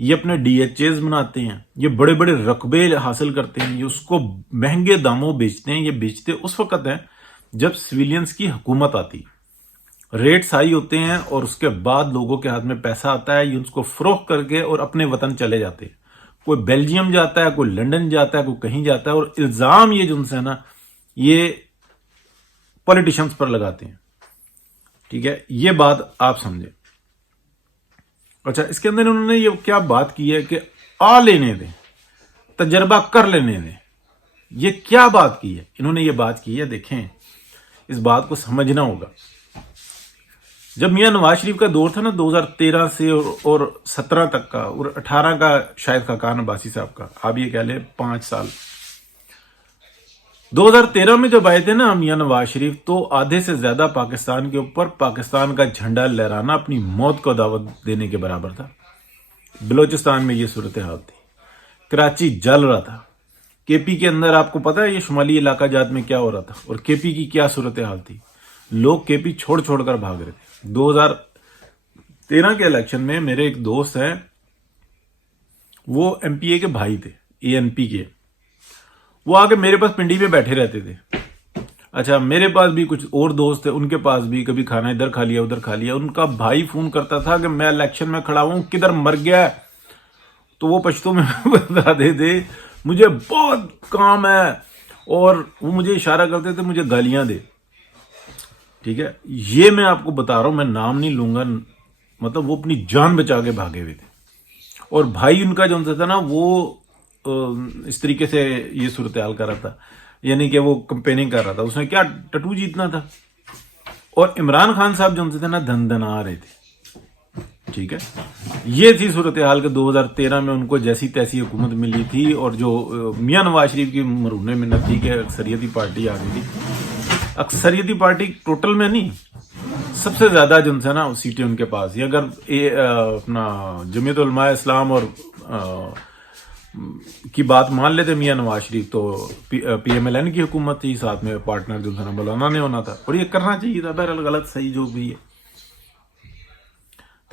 یہ اپنے DHAs بناتے ہیں، یہ بڑے بڑے رقبے حاصل کرتے ہیں، یہ اس کو مہنگے داموں بیچتے ہیں. یہ بیچتے اس وقت ہیں جب سویلینز کی حکومت آتی، ریٹس ہائی ہوتے ہیں اور اس کے بعد لوگوں کے ہاتھ میں پیسہ آتا ہے، یہ اس کو فروخت کر کے اور اپنے وطن چلے جاتے ہیں. کوئی بیلجیم جاتا ہے، کوئی لنڈن جاتا ہے، کوئی کہیں جاتا ہے، اور الزام یہ جو ہے نا یہ پولیٹیشنز پر لگاتے ہیں. ٹھیک ہے، یہ بات آپ سمجھیں. اچھا، اس کے اندر انہوں نے یہ کیا بات کی ہے کہ آ لینے دیں، تجربہ کر لینے دیں. یہ کیا بات کی ہے انہوں نے؟ یہ بات کی ہے، دیکھیں اس بات کو سمجھنا ہوگا. جب میاں نواز شریف کا دور تھا نا 2013 سے اور 17 تک کا اور 18 کا شاید خاقان عباسی صاحب کا، آپ یہ کہہ لیں 5 سال. 2013 میں جب آئے تھے نا میاں نواز شریف، تو آدھے سے زیادہ پاکستان کے اوپر پاکستان کا جھنڈا لہرانا اپنی موت کو دعوت دینے کے برابر تھا. بلوچستان میں یہ صورتحال تھی، کراچی جل رہا تھا. کے پی کے اندر آپ کو پتا ہے یہ شمالی علاقہ جات میں کیا ہو رہا تھا اور کے پی کی کیا صورتحال تھی. لوگ کے پی چھوڑ چھوڑ کر بھاگ رہے تھے. 2013 کے الیکشن میں میرے ایک دوست ہیں، وہ ایم پی اے کے بھائی تھے، ANP کے. وہ آ کے میرے پاس پنڈی میں بیٹھے رہتے تھے. اچھا، میرے پاس بھی کچھ اور دوست تھے، ان کے پاس بھی کبھی کھانا ادھر کھا لیا ادھر کھا لیا. ان کا بھائی فون کرتا تھا کہ میں الیکشن میں کھڑا ہوں، کدھر مر گیا ہے؟ تو وہ پشتو میں بتاتے تھے مجھے بہت کام ہے، اور وہ مجھے اشارہ کرتے تھے مجھے گالیاں دے. ٹھیک ہے، یہ میں آپ کو بتا رہا ہوں، میں نام نہیں لوں گا. مطلب وہ اپنی جان بچا کے بھاگے ہوئے تھے. اور بھائی ان کا جو تھا نا وہ اس طریقے سے یہ صورتحال کر رہا تھا، یعنی کہ وہ کمپیننگ کر رہا تھا. اس نے کیا ٹٹو جیتنا تھا. اور عمران خان صاحب جو تھے نا دھن دھن آ رہے تھے. ٹھیک ہے، یہ تھی صورتحال کہ 2013 میں ان کو جیسی تیسی حکومت ملی تھی، اور جو میاں نواز شریف کی مرہون منت تھی کہ اکثریتی پارٹی آ گئی تھی. اکثریتی پارٹی ٹوٹل میں نہیں، سب سے زیادہ جو ہے نا سیٹیں ان کے پاس ہی. اگر اپنا جمعیت علماء اسلام اور کی بات مان لیتے میاں نواز شریف، تو PMLN کی حکومت تھی، ساتھ میں پارٹنر جو ہے مولانا نے ہونا تھا، اور یہ کرنا چاہیے تھا. بہرحال غلط صحیح جو بھی ہے.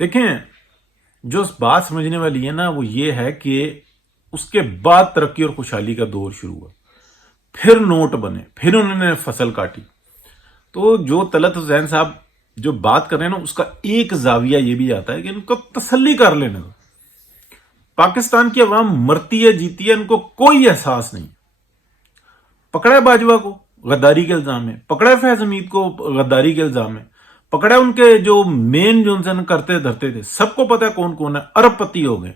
دیکھیں، جو بات سمجھنے والی ہے نا وہ یہ ہے کہ اس کے بعد ترقی اور خوشحالی کا دور شروع ہوا، پھر نوٹ بنے، پھر انہوں نے فصل کاٹی. تو جو طلعت حسین صاحب جو بات کر رہے ہیں نا، اس کا ایک زاویہ یہ بھی آتا ہے کہ ان کو تسلی کر لینے دو. پاکستان کی عوام مرتی ہے جیتی ہے، ان کو کوئی احساس نہیں. پکڑا ہے باجوہ کو غداری کے الزام میں، پکڑا ہے فیض حمید کو غداری کے الزام میں، پکڑا ہے ان کے جو مین جو ان کرتے دھرتے تھے. سب کو پتا ہے کون کون ہے، ارب پتی ہو گئے.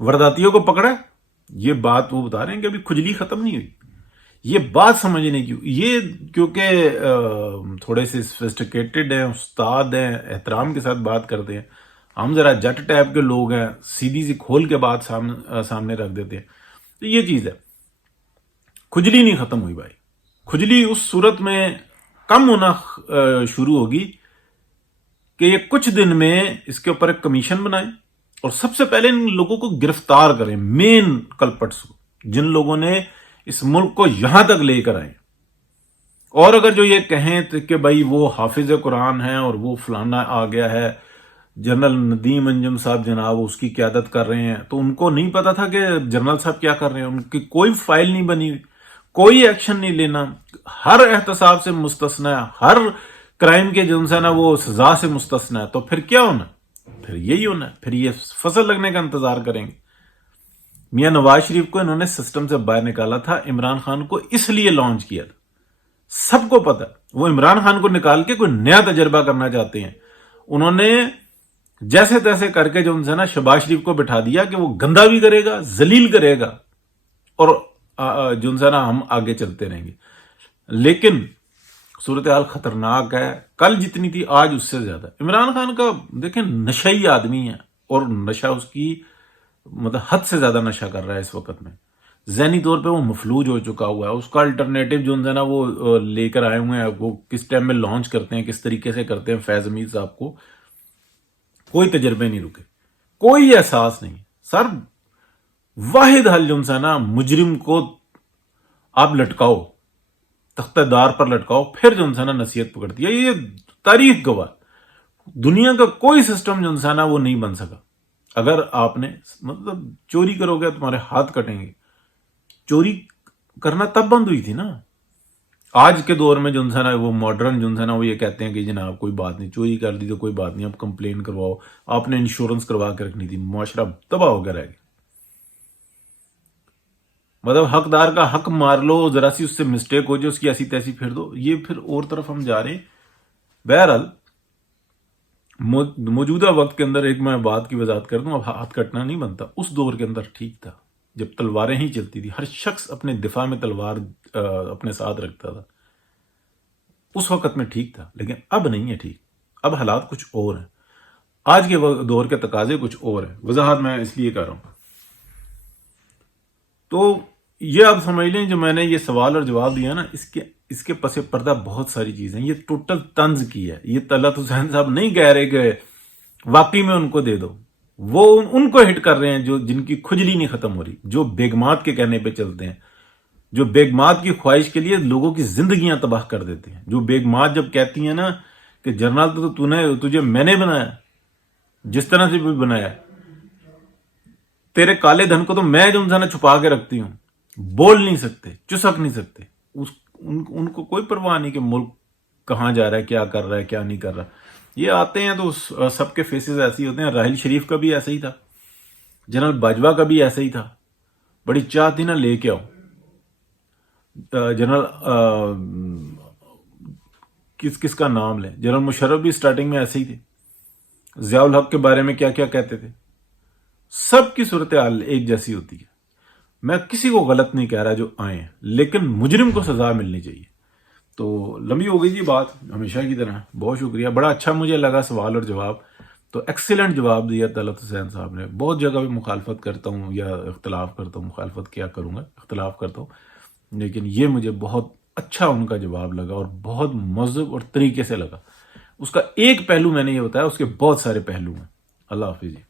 ورداتیوں کو پکڑا ہے. یہ بات وہ بتا رہے ہیں کہ ابھی کھجلی ختم نہیں ہوئی. یہ بات سمجھنے کی، یہ کیونکہ تھوڑے سے سفسٹیکیٹڈ ہیں، استاد ہیں، احترام کے ساتھ بات کرتے ہیں. ہم ذرا جٹ ٹائپ کے لوگ ہیں، سیدھی سی کھول کے بات سامنے رکھ دیتے ہیں. تو یہ چیز ہے، کھجلی نہیں ختم ہوئی بھائی. کھجلی اس صورت میں کم ہونا شروع ہوگی کہ یہ کچھ دن میں اس کے اوپر ایک کمیشن بنائیں اور سب سے پہلے ان لوگوں کو گرفتار کریں، مین کلپٹس کو، جن لوگوں نے اس ملک کو یہاں تک لے کر آئے. اور اگر جو یہ کہیں کہ بھائی وہ حافظ قرآن ہیں اور وہ فلانا آ گیا ہے، جنرل ندیم انجم صاحب جناب اس کی قیادت کر رہے ہیں، تو ان کو نہیں پتا تھا کہ جنرل صاحب کیا کر رہے ہیں. ان کی کوئی فائل نہیں بنی ہوئی، کوئی ایکشن نہیں لینا، ہر احتساب سے مستثنا ہے، ہر کرائم کے جو ہے نا وہ سزا سے مستثنا ہے. تو پھر کیا ہونا؟ پھر یہی ہونا ہے، پھر یہ فصل لگنے کا انتظار کریں گے. میاں نواز شریف کو انہوں نے سسٹم سے باہر نکالا تھا، عمران خان کو اس لیے لانچ کیا تھا. سب کو پتا وہ عمران خان کو نکال کے کوئی نیا تجربہ کرنا چاہتے ہیں. انہوں نے جیسے تیسے کر کے جو ہے نا شہباز شریف کو بٹھا دیا کہ وہ گندا بھی کرے گا، ذلیل کرے گا، اور جو ہے نا ہم آگے چلتے رہیں گے. لیکن صورتحال خطرناک ہے. کل جتنی تھی آج اس سے زیادہ. عمران خان کا دیکھیں نشئی آدمی ہے، اور نشہ اس کی مطلب حد سے زیادہ نشہ کر رہا ہے اس وقت میں. ذہنی طور پہ وہ مفلوج ہو چکا ہوا ہے. اس کا الٹرنیٹو جو ہے نا وہ لے کر آئے ہوئے ہیں. وہ کس ٹائم میں لانچ کرتے ہیں، کس طریقے سے کرتے ہیں. فیض حمید صاحب کو کوئی تجربے نہیں رکے، کوئی احساس نہیں. سر واحد حل جو ہے نا مجرم کو آپ لٹکاؤ، تختہ دار پر لٹکاؤ، پھر جو ہے نا نصیحت پکڑتی ہے. یہ تاریخ گواہ، دنیا کا کوئی سسٹم جو ہے نا وہ نہیں بن سکا. اگر آپ نے مطلب چوری کرو گے تمہارے ہاتھ کٹیں گے. چوری کرنا تب بند ہوئی تھی نا. آج کے دور میں جو ہے نا وہ ماڈرن جو ہے نا وہ یہ کہتے ہیں کہ جناب کوئی بات نہیں, چوری کر دی تو کوئی بات نہیں, آپ کمپلین کرواؤ, آپ نے انشورنس کروا کے رکھنی تھی. معاشرہ تباہ ہو گیا رہ گیا. مطلب حقدار کا حق مار لو, ذرا سی اس سے مسٹیک ہو جائے اس کی ایسی تیسی پھر دو. یہ پھر اور طرف ہم جا رہے ہیں. بہرحال موجودہ وقت کے اندر ایک میں بات کی وضاحت کر دوں, اب ہاتھ کٹنا نہیں بنتا. اس دور کے اندر ٹھیک تھا جب تلواریں ہی چلتی تھی, ہر شخص اپنے دفاع میں تلوار اپنے ساتھ رکھتا تھا. اس وقت میں ٹھیک تھا, لیکن اب نہیں ہے ٹھیک. اب حالات کچھ اور ہیں, آج کے دور کے تقاضے کچھ اور ہیں. وضاحت میں اس لیے کر رہا ہوں. تو یہ آپ سمجھ لیں جو میں نے یہ سوال اور جواب دیا نا, اس کے پس پردہ بہت ساری چیزیں. یہ ٹوٹل طنز کی ہے. یہ طلعت حسین صاحب نہیں کہہ رہے کہ واقعی میں ان کو دے دو. وہ ان کو ہٹ کر رہے ہیں جو جن کی کھجلی نہیں ختم ہو رہی, جو بیگمات کے کہنے پہ چلتے ہیں, جو بیگمات کی خواہش کے لیے لوگوں کی زندگیاں تباہ کر دیتے ہیں. جو بیگمات جب کہتی ہیں نا کہ جنرل تو تجھے میں نے بنایا, جس طرح سے بھی بنایا, تیرے کالے دھن کو تو میں جو نا چھپا کے رکھتی ہوں, بول نہیں سکتے, چسک نہیں سکتے. ان کو کوئی پرواہ نہیں کہ ملک کہاں جا رہا ہے, کیا کر رہا ہے, کیا نہیں کر رہا. یہ آتے ہیں تو سب کے فیسز ایسے ہی ہوتے ہیں. راحیل شریف کا بھی ایسا ہی تھا, جنرل باجوہ کا بھی ایسا ہی تھا. بڑی چاہ تھی نا لے کے آؤ. جنرل کس کا نام لیں, جنرل مشرف بھی سٹارٹنگ میں ایسے ہی تھے. ضیاء الحق کے بارے میں کیا کیا کہتے تھے. سب کی صورتحال ایک جیسی ہوتی ہے. میں کسی کو غلط نہیں کہہ رہا جو آئے ہیں, لیکن مجرم کو سزا ملنی چاہیے. تو لمبی ہو گئی جی بات ہمیشہ کی طرح. بہت شکریہ, بڑا اچھا مجھے لگا سوال اور جواب. تو ایکسیلنٹ جواب دیا طلعت حسین صاحب نے. بہت جگہ بھی مخالفت کرتا ہوں یا اختلاف کرتا ہوں, مخالفت کیا کروں گا, اختلاف کرتا ہوں, لیکن یہ مجھے بہت اچھا ان کا جواب لگا اور بہت مہذب اور طریقے سے لگا. اس کا ایک پہلو میں نے یہ بتایا, اس کے بہت سارے پہلو ہیں. اللہ حافظ جی.